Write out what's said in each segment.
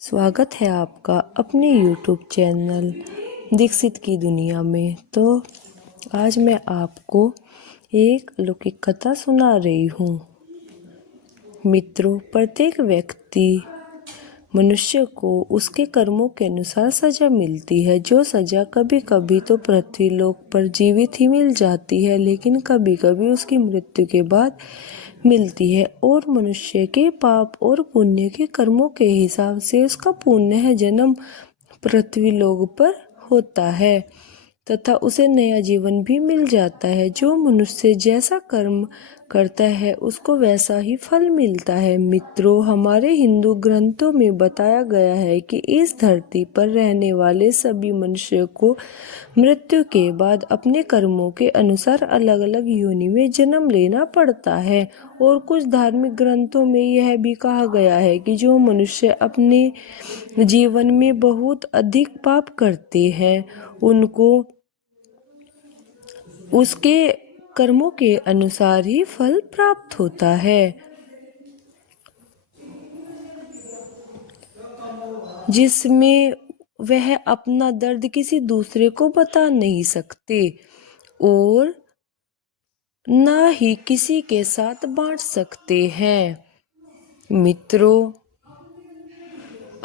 स्वागत है आपका अपने YouTube चैनल दीक्षित की दुनिया में। तो आज मैं आपको एक अलौकिक कथा सुना रही हूँ। मित्रों, प्रत्येक व्यक्ति मनुष्य को उसके कर्मों के अनुसार सजा मिलती है। जो सजा कभी कभी तो पृथ्वी लोक पर जीवित ही मिल जाती है, लेकिन कभी कभी उसकी मृत्यु के बाद मिलती है। और मनुष्य के पाप और पुण्य के कर्मों के हिसाब से उसका पुण्य जन्म पृथ्वी लोक पर होता है तथा उसे नया जीवन भी मिल जाता है। जो मनुष्य जैसा कर्म करता है उसको वैसा ही फल मिलता है। मित्रों, हमारे हिंदू ग्रंथों में बताया गया है कि इस धरती पर रहने वाले सभी मनुष्यों को मृत्यु के बाद अपने कर्मों के अनुसार अलग अलग योनि में जन्म लेना पड़ता है। और कुछ धार्मिक ग्रंथों में यह भी कहा गया है कि जो मनुष्य अपने जीवन में बहुत अधिक पाप करते हैं उनको उसके कर्मों के अनुसार ही फल प्राप्त होता है, जिसमें वह अपना दर्द किसी दूसरे को बता नहीं सकते और ना ही किसी के साथ बांट सकते हैं। मित्रों,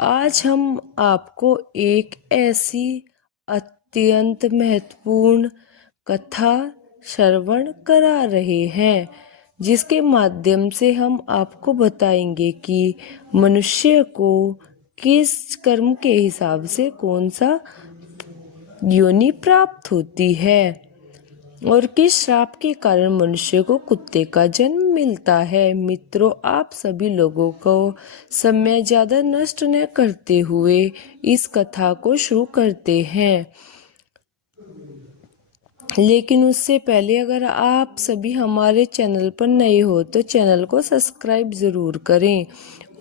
आज हम आपको एक ऐसी अत्यंत महत्वपूर्ण कथा श्रवण करा रहे हैं जिसके माध्यम से हम आपको बताएंगे कि मनुष्य को किस कर्म के हिसाब से कौन सा योनि प्राप्त होती है और किस श्राप के कारण मनुष्य को कुत्ते का जन्म मिलता है। मित्रों, आप सभी लोगों को समय ज्यादा नष्ट न करते हुए इस कथा को शुरू करते हैं। लेकिन उससे पहले अगर आप सभी हमारे चैनल पर नए हो तो चैनल को सब्सक्राइब जरूर करें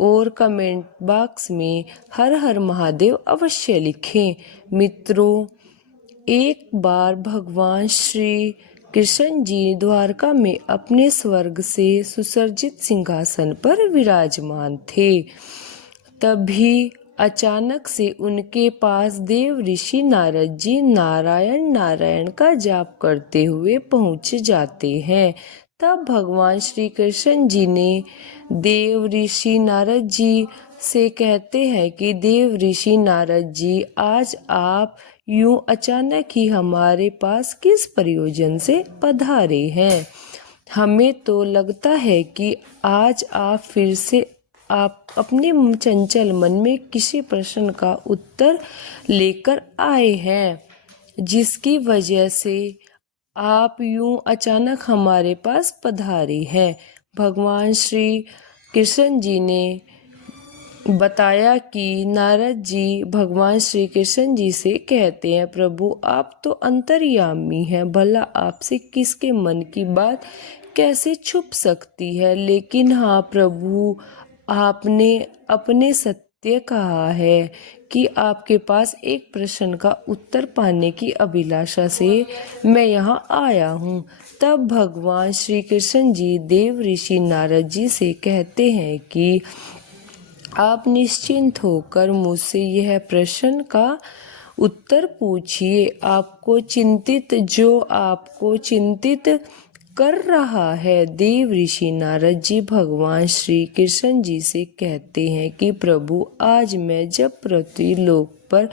और कमेंट बॉक्स में हर हर महादेव अवश्य लिखें। मित्रों, एक बार भगवान श्री कृष्ण जी द्वारका में अपने स्वर्ग से सुसज्जित सिंहासन पर विराजमान थे। तभी अचानक से उनके पास देव ऋषि नारद जी नारायण नारायण का जाप करते हुए पहुंच जाते हैं। तब भगवान श्री कृष्ण जी ने देव ऋषि नारद जी से कहते हैं कि देव ऋषि नारद जी, आज आप यूं अचानक ही हमारे पास किस प्रयोजन से पधारे हैं? हमें तो लगता है कि आज आप फिर से आप अपने चंचल मन में किसी प्रश्न का उत्तर लेकर आए हैं, जिसकी वजह से आप यूं अचानक हमारे पास पधारे हैं। भगवान श्री कृष्ण जी ने बताया कि नारद जी भगवान श्री कृष्ण जी से कहते हैं, प्रभु आप तो अंतर्यामी हैं, भला आपसे किसके मन की बात कैसे छुप सकती है। लेकिन हाँ प्रभु, आपने अपने सत्य कहा है कि आपके पास एक प्रश्न का उत्तर पाने की अभिलाषा से मैं यहाँ आया हूँ। तब भगवान श्री कृष्ण जी देव ऋषि नारद जी से कहते हैं कि आप निश्चिंत होकर मुझसे यह प्रश्न का उत्तर पूछिए। आपको चिंतित कर रहा है। देव ऋषि नारद जी भगवान श्री कृष्ण जी से कहते हैं कि प्रभु, आज मैं जब पृथ्वी लोक पर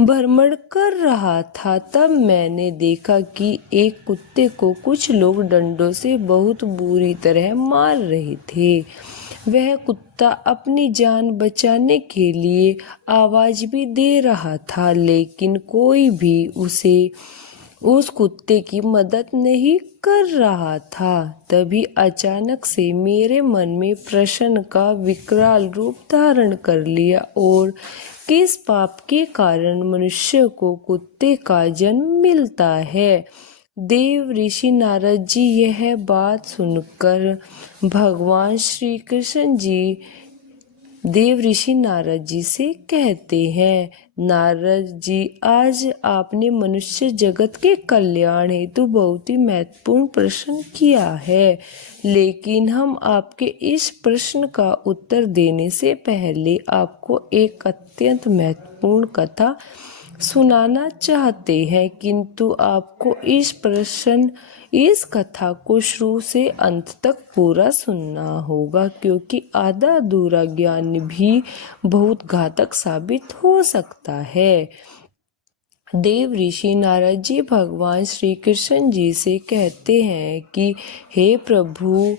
भ्रमण कर रहा था तब मैंने देखा कि एक कुत्ते को कुछ लोग डंडों से बहुत बुरी तरह मार रहे थे। वह कुत्ता अपनी जान बचाने के लिए आवाज भी दे रहा था, लेकिन कोई भी उस कुत्ते की मदद नहीं कर रहा था। तभी अचानक से मेरे मन में प्रश्न का विकराल रूप धारण कर लिया, और किस पाप के कारण मनुष्य को कुत्ते का जन्म मिलता है। देव ऋषि नारद जी यह बात सुनकर भगवान श्री कृष्ण जी देव ऋषि नारद जी से कहते हैं, नारद जी, आज आपने मनुष्य जगत के कल्याण हेतु बहुत ही महत्वपूर्ण प्रश्न किया है, लेकिन हम आपके इस प्रश्न का उत्तर देने से पहले आपको एक अत्यंत महत्वपूर्ण कथा सुनाना चाहते हैं, किंतु आपको इस कथा को शुरू से अंत तक पूरा सुनना होगा, क्योंकि आधा अधूरा ज्ञान भी बहुत घातक साबित हो सकता है। देव ऋषि नारद जी भगवान श्री कृष्ण जी से कहते हैं कि हे प्रभु,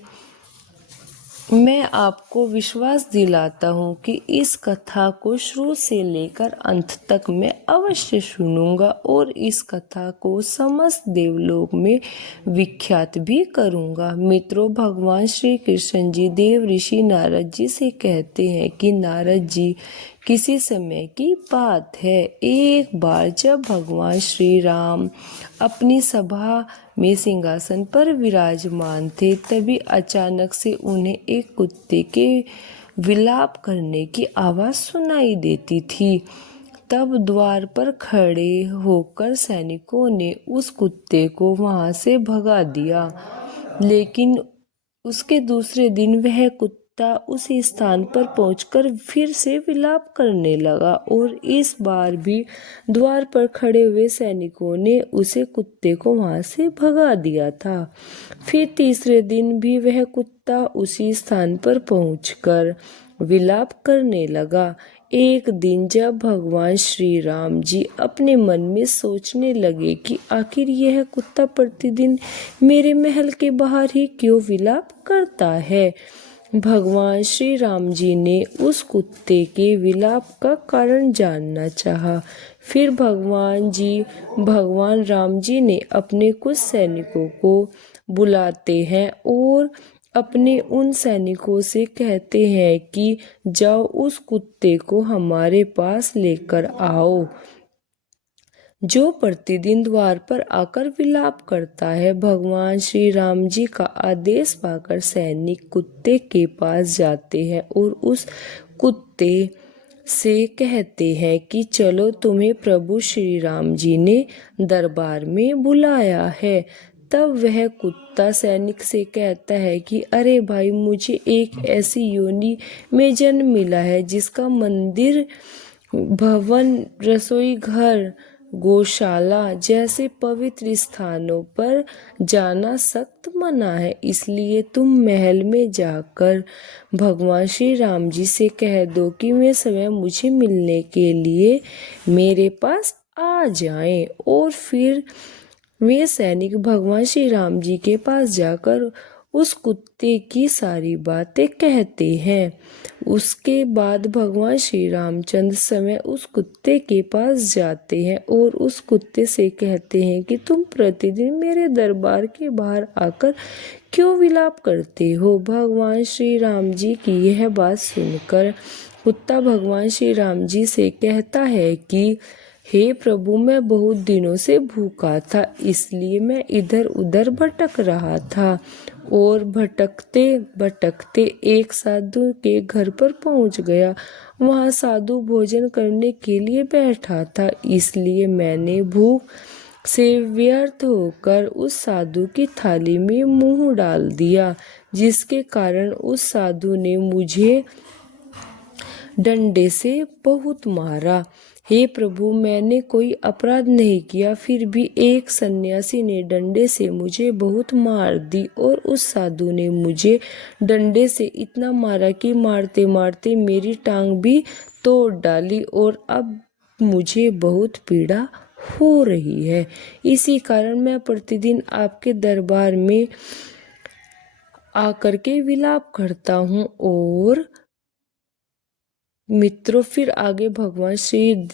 मैं आपको विश्वास दिलाता हूँ कि इस कथा को शुरू से लेकर अंत तक मैं अवश्य सुनूंगा और इस कथा को समस्त देवलोक में विख्यात भी करूंगा। मित्रों, भगवान श्री कृष्ण जी देव ऋषि नारद जी से कहते हैं कि नारद जी, किसी समय की बात है, एक बार जब भगवान श्री राम अपनी सभा में सिंहासन पर विराजमान थे, तभी अचानक से उन्हें एक कुत्ते के विलाप करने की आवाज सुनाई देती थी। तब द्वार पर खड़े होकर सैनिकों ने उस कुत्ते को वहां से भगा दिया, लेकिन उसके दूसरे दिन वह कुत्ता उसी स्थान पर पहुंचकर फिर से विलाप करने लगा और इस बार भी द्वार पर खड़े हुए सैनिकों ने उसे कुत्ते को वहां से भगा दिया था। फिर तीसरे दिन भी वह कुत्ता उसी स्थान पर पहुंचकर विलाप करने लगा। एक दिन जब भगवान श्री राम जी अपने मन में सोचने लगे कि आखिर यह कुत्ता प्रतिदिन मेरे महल के बाहर ही क्यों विलाप करता है, भगवान श्री राम जी ने उस कुत्ते के विलाप का कारण जानना चाहा। फिर भगवान राम जी ने अपने कुछ सैनिकों को बुलाते हैं और अपने उन सैनिकों से कहते हैं कि जाओ उस कुत्ते को हमारे पास लेकर आओ, जो प्रतिदिन द्वार पर आकर विलाप करता है। भगवान श्री राम जी का आदेश पाकर सैनिक कुत्ते के पास जाते हैं और उस कुत्ते से कहते हैं कि चलो, तुम्हें प्रभु श्री राम जी ने दरबार में बुलाया है। तब वह कुत्ता सैनिक से कहता है कि अरे भाई, मुझे एक ऐसी योनि में जन्म मिला है जिसका मंदिर, भवन, रसोई घर, गौशाला जैसे पवित्र स्थानों पर जाना सख्त मना है, इसलिए तुम महल में जाकर भगवान श्री राम जी से कह दो कि वे स्वयं मुझे मिलने के लिए मेरे पास आ जाएं। और फिर वे सैनिक भगवान श्री राम जी के पास जाकर उस कुत्ते की सारी बातें कहते हैं। उसके बाद भगवान श्री रामचंद्र स्वयं उस कुत्ते के पास जाते हैं और उस कुत्ते से कहते हैं कि तुम प्रतिदिन मेरे दरबार के बाहर आकर क्यों विलाप करते हो। भगवान श्री राम जी की यह बात सुनकर कुत्ता भगवान श्री राम जी से कहता है कि हे प्रभु, मैं बहुत दिनों से भूखा था, इसलिए मैं इधर उधर भटक रहा था और भटकते भटकते एक साधु के घर पर पहुंच गया। वहां साधु भोजन करने के लिए बैठा था, इसलिए मैंने भूख से व्यर्थ होकर उस साधु की थाली में मुंह डाल दिया, जिसके कारण उस साधु ने मुझे डंडे से बहुत मारा। हे प्रभु, मैंने कोई अपराध नहीं किया, फिर भी एक सन्यासी ने डंडे से मुझे बहुत मार दी और उस साधु ने मुझे डंडे से इतना मारा कि मारते मारते मेरी टांग भी तोड़ डाली और अब मुझे बहुत पीड़ा हो रही है। इसी कारण मैं प्रतिदिन आपके दरबार में आकर के विलाप करता हूँ। और मित्रों, फिर आगे भगवान श्री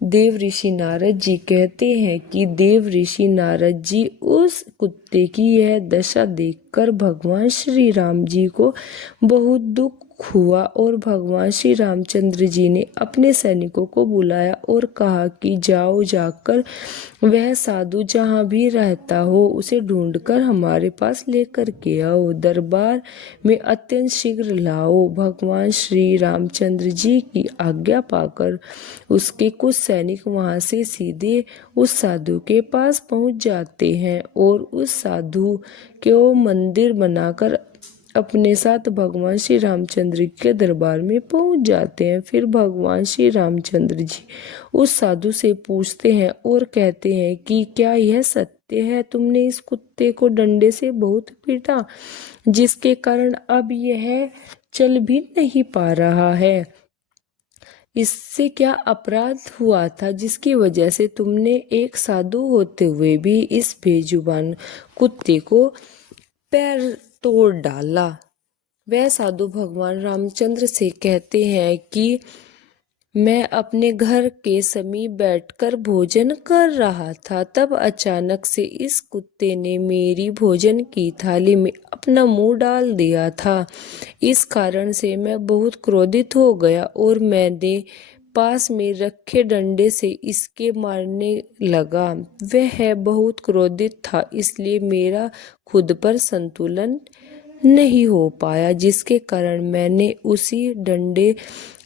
देव ऋषि नारद जी कहते हैं कि देव ऋषि नारद जी उस कुत्ते की यह दशा देखकर भगवान श्री राम जी को बहुत दुख हुआ और भगवान श्री रामचंद्र जी ने अपने सैनिकों को बुलाया और कहा कि जाओ, जाकर वह साधु जहाँ भी रहता हो उसे ढूंढकर हमारे पास लेकर के आओ, दरबार में अत्यंत शीघ्र लाओ। भगवान श्री रामचंद्र जी की आज्ञा पाकर उसके कुछ सैनिक वहां से सीधे उस साधु के पास पहुंच जाते हैं और उस साधु को मंदिर बनाकर अपने साथ भगवान श्री रामचंद्र के दरबार में पहुंच जाते हैं। फिर भगवान श्री रामचंद्र जी उस साधु से पूछते हैं और कहते हैं कि क्या यह सत्य है, तुमने इस कुत्ते को डंडे से बहुत पीटा जिसके कारण अब यह चल भी नहीं पा रहा है। इससे क्या अपराध हुआ था जिसकी वजह से तुमने एक साधु होते हुए भी इस बेजुबान कुत्ते को पैर तोड़ डाला। वह साधु भगवान रामचंद्र से कहते हैं कि मैं अपने घर के समीप बैठकर भोजन कर रहा था, तब अचानक से इस कुत्ते ने मेरी भोजन की थाली में अपना मुंह डाल दिया था। इस कारण से मैं बहुत क्रोधित हो गया और मैंने पास में रखे डंडे से इसके मारने लगा। वह बहुत क्रोधित था, इसलिए मेरा खुद पर संतुलन नहीं हो पाया, जिसके कारण मैंने उसी डंडे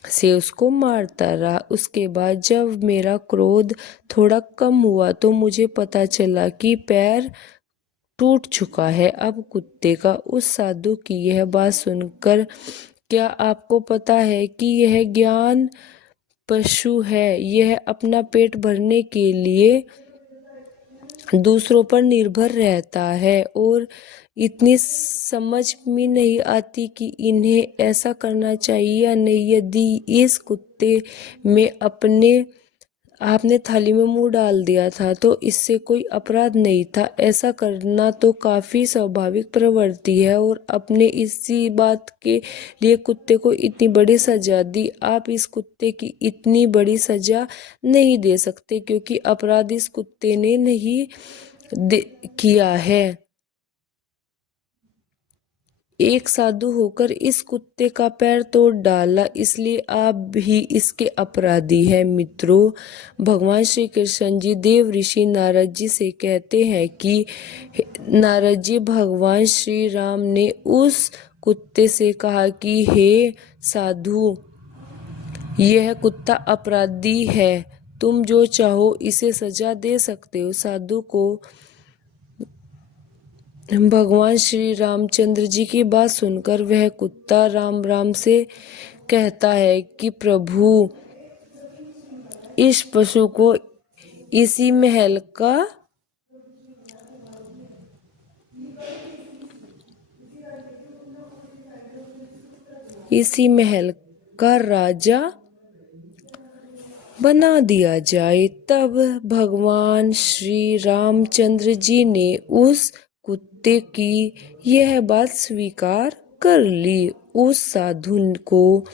से उसको मारता रहा। उसके बाद जब मेरा क्रोध थोड़ा कम हुआ तो मुझे पता चला कि पैर टूट चुका है अब कुत्ते का। उस साधु की यह बात सुनकर, क्या आपको पता है कि यह ज्ञान पशु है, यह अपना पेट भरने के लिए दूसरों पर निर्भर रहता है और इतनी समझ में नहीं आती कि इन्हें ऐसा करना चाहिए या नहीं। यदि इस कुत्ते में आपने थाली में मुंह डाल दिया था तो इससे कोई अपराध नहीं था। ऐसा करना तो काफी स्वाभाविक प्रवृत्ति है और अपने इसी बात के लिए कुत्ते को इतनी बड़ी सजा दी। आप इस कुत्ते की इतनी बड़ी सजा नहीं दे सकते क्योंकि अपराध इस कुत्ते ने नहीं किया है। एक साधु होकर इस कुत्ते का पैर तोड़ डाला, इसलिए आप भी इसके अपराधी हैं। मित्रों, भगवान श्री कृष्ण जी देव ऋषि नारद जी से कहते हैं कि नारद जी, भगवान श्री राम ने उस कुत्ते से कहा कि हे साधु, यह कुत्ता अपराधी है, तुम जो चाहो इसे सजा दे सकते हो। साधु को भगवान श्री रामचंद्र जी की बात सुनकर वह कुत्ता राम राम से कहता है कि प्रभु, इस पशु को इसी महल का राजा बना दिया जाए। तब भगवान श्री रामचंद्र जी ने उस कुत्ते की यह बात स्वीकार कर ली। उस साधु को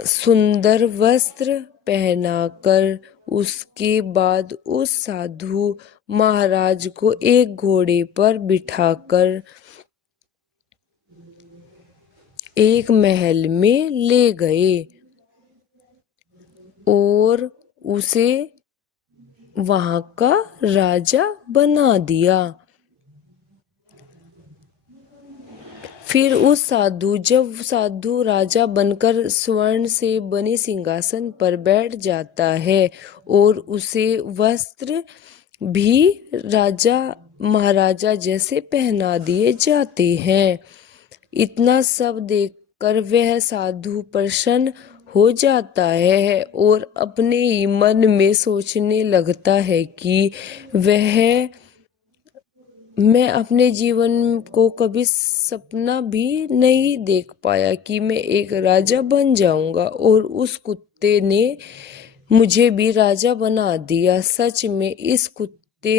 सुंदर वस्त्र पहनाकर उसके बाद उस साधु महाराज को एक घोड़े पर बिठाकर एक महल में ले गए और उसे वहां का राजा बना दिया। फिर जब साधु राजा बनकर स्वर्ण से बने सिंहासन पर बैठ जाता है और उसे वस्त्र भी राजा महाराजा जैसे पहना दिए जाते हैं। इतना सब देखकर वह साधु प्रसन्न हो जाता है और अपने ही मन में सोचने लगता है कि मैं अपने जीवन को कभी सपना भी नहीं देख पाया कि मैं एक राजा बन जाऊंगा और उस कुत्ते ने मुझे भी राजा बना दिया। सच में इस कुत्ते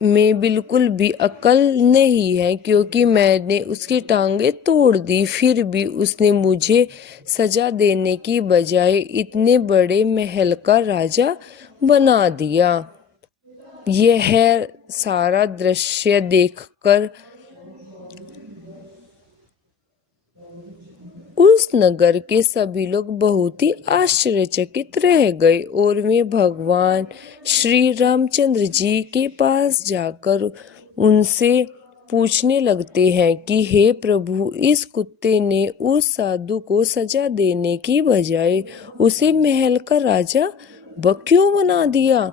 में बिल्कुल भी अकल नहीं है, क्योंकि मैंने उसकी टांगे तोड़ दी, फिर भी उसने मुझे सजा देने की बजाय इतने बड़े महल का राजा बना दिया। यह सारा दृश्य देखकर उस नगर के सभी लोग बहुत ही आश्चर्यचकित रह गए और वे भगवान श्री रामचंद्र जी के पास जाकर उनसे पूछने लगते हैं कि हे प्रभु, इस कुत्ते ने उस साधु को सजा देने की बजाय उसे महल का राजा क्यों बना दिया,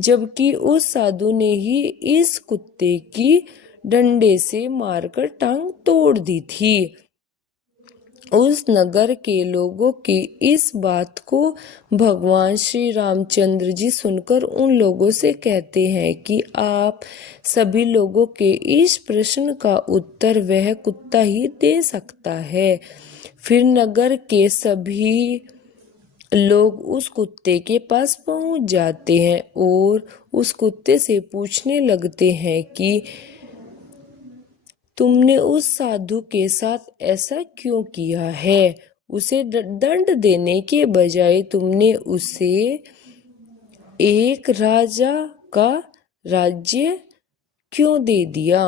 जबकि उस साधु ने ही इस कुत्ते की डंडे से मारकर टांग तोड़ दी थी। उस नगर के लोगों की इस बात को भगवान श्री रामचंद्र जी सुनकर उन लोगों से कहते हैं कि आप सभी लोगों के इस प्रश्न का उत्तर वह कुत्ता ही दे सकता है। फिर नगर के सभी लोग उस कुत्ते के पास पहुंच जाते हैं और उस कुत्ते से पूछने लगते हैं कि तुमने उस साधु के साथ ऐसा क्यों किया है? उसे दंड देने के बजाय तुमने उसे एक राजा का राज्य क्यों दे दिया?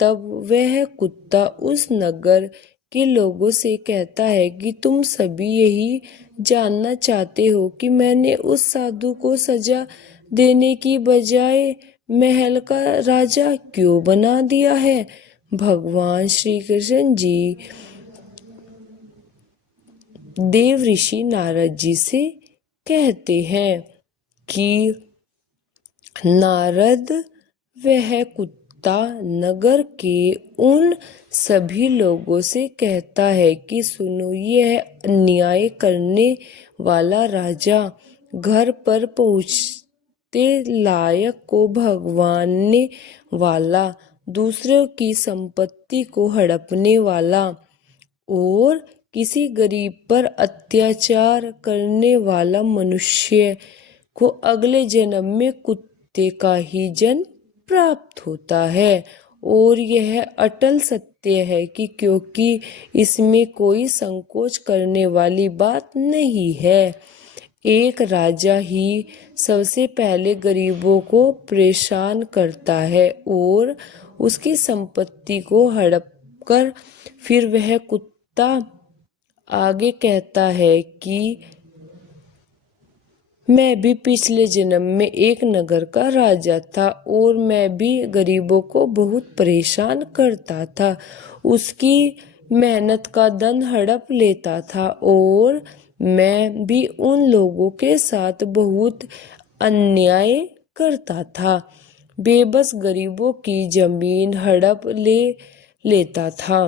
तब वह कुत्ता उस नगर के लोगों से कहता है कि तुम सभी यही जानना चाहते हो कि मैंने उस साधु को सजा देने की बजाय महल का राजा क्यों बना दिया है। भगवान श्री कृष्ण जी देव ऋषि नारद जी से कहते हैं कि नारद, वह कुत्ता नगर के उन सभी लोगों से कहता है कि सुनो, यह अन्याय करने वाला राजा घर पर पहुंचते लायक को भगवानने वाला, दूसरों की संपत्ति को हड़पने वाला और किसी गरीब पर अत्याचार करने वाला मनुष्य को अगले जन्म में कुत्ते का ही जन्म प्राप्त होता है। और यह अटल सत्य है कि क्योंकि इसमें कोई संकोच करने वाली बात नहीं है। एक राजा ही सबसे पहले गरीबों को परेशान करता है और उसकी संपत्ति को हड़पकर फिर वह कुत्ता आगे कहता है कि मैं भी पिछले जन्म में एक नगर का राजा था और मैं भी गरीबों को बहुत परेशान करता था, उसकी मेहनत का धन हड़प लेता था और मैं भी उन लोगों के साथ बहुत अन्याय करता था, बेबस गरीबों की जमीन हड़प लेता था,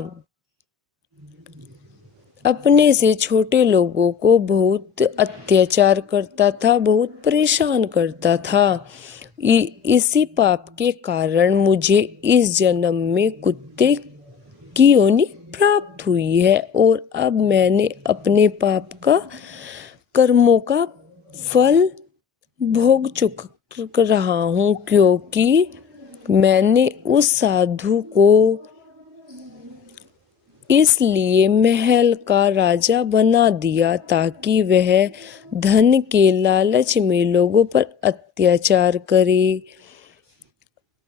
अपने से छोटे लोगों को बहुत अत्याचार करता था, बहुत परेशान करता था। इसी पाप के कारण मुझे इस जन्म में कुत्ते की योनि प्राप्त हुई है और अब मैंने अपने पाप का कर्मों का फल भोग चुक रहा हूँ, क्योंकि मैंने उस साधु को इसलिए महल का राजा बना दिया ताकि वह धन के लालच में लोगों पर अत्याचार करे,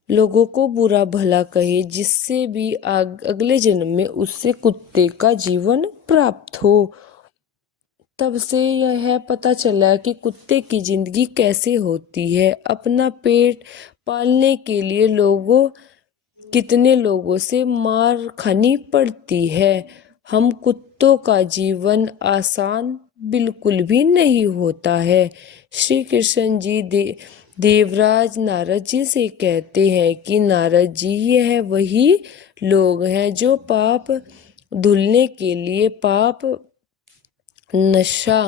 लोगों को बुरा भला कहे, जिससे भी अगले जन्म में उससे कुत्ते का जीवन प्राप्त हो। तब से यह पता चला कि कुत्ते की जिंदगी कैसे होती है। अपना पेट पालने के लिए कितने लोगों से मार खानी पड़ती है। हम कुत्तों का जीवन आसान बिल्कुल भी नहीं होता है। श्री कृष्ण जी देवराज नारद जी से कहते हैं कि नारद जी, यह वही लोग हैं जो पाप धुलने के लिए पाप नशा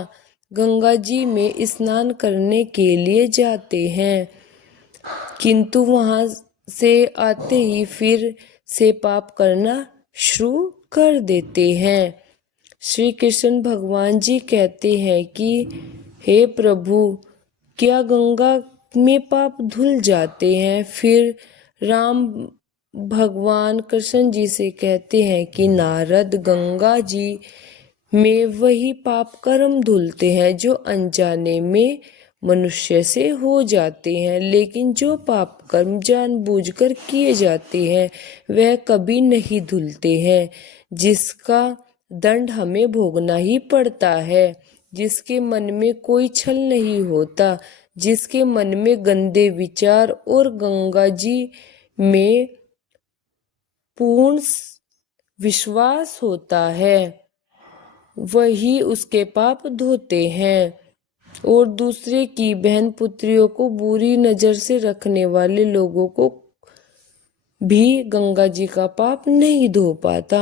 गंगा जी में स्नान करने के लिए जाते हैं, किंतु वहां से आते ही फिर से पाप करना शुरू कर देते हैं। श्री कृष्ण भगवान जी कहते हैं कि हे प्रभु, क्या गंगा में पाप धुल जाते हैं? फिर राम भगवान कृष्ण जी से कहते हैं कि नारद, गंगा जी में वही पाप कर्म धुलते हैं जो अनजाने में मनुष्य से हो जाते हैं, लेकिन जो पाप कर्म जानबूझकर किए जाते हैं वह कभी नहीं धुलते हैं। जिसका दंड हमें भोगना ही पड़ता है। जिसके मन में कोई छल नहीं होता, जिसके मन में गंदे विचार और गंगा जी में पूर्ण विश्वास होता है, वही उसके पाप धोते हैं। और दूसरे की बहन पुत्रियों को बुरी नजर से रखने वाले लोगों को भी गंगा जी का पाप नहीं धो पाता।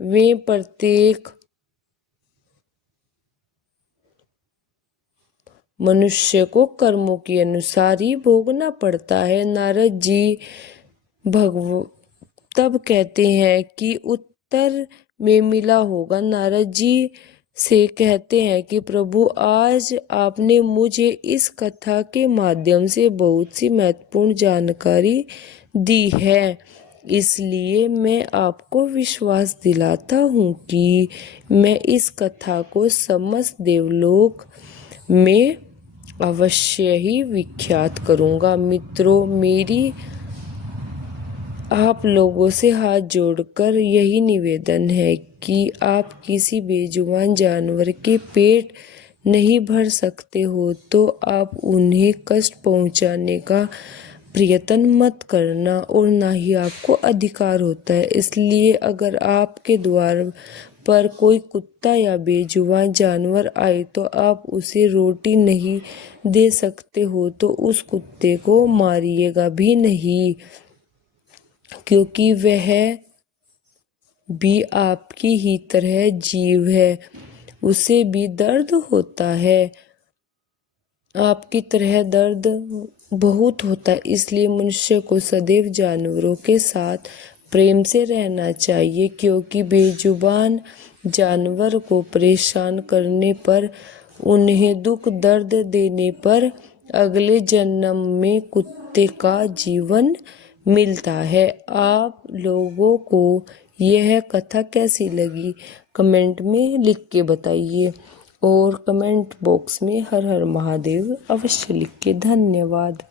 वे प्रत्येक मनुष्य को कर्मों के अनुसार ही भोगना पड़ता है। नारद जी तब कहते हैं कि उत्तर में मिला होगा। नारद जी से कहते हैं कि प्रभु, आज आपने मुझे इस कथा के माध्यम से बहुत सी महत्वपूर्ण जानकारी दी है, इसलिए मैं आपको विश्वास दिलाता हूँ कि मैं इस कथा को समस्त देवलोक में अवश्य ही विख्यात करूँगा। मित्रों, मेरी आप लोगों से हाथ जोड़कर यही निवेदन है कि आप किसी बेजुबान जानवर के पेट नहीं भर सकते हो तो आप उन्हें कष्ट पहुंचाने का प्रयत्न मत करना, और ना ही आपको अधिकार होता है। इसलिए अगर आपके द्वार पर कोई कुत्ता या बेजुबान जानवर आए तो आप उसे रोटी नहीं दे सकते हो तो उस कुत्ते को मारिएगा भी नहीं, क्योंकि वह भी आपकी ही तरह जीव है, उसे भी दर्द होता है, आपकी तरह दर्द बहुत होता है। इसलिए मनुष्य को सदैव जानवरों के साथ प्रेम से रहना चाहिए, क्योंकि बेजुबान जानवर को परेशान करने पर, उन्हें दुख दर्द देने पर अगले जन्म में कुत्ते का जीवन मिलता है। आप लोगों को यह कथा कैसी लगी कमेंट में लिख के बताइए, और कमेंट बॉक्स में हर हर महादेव अवश्य लिख के। धन्यवाद।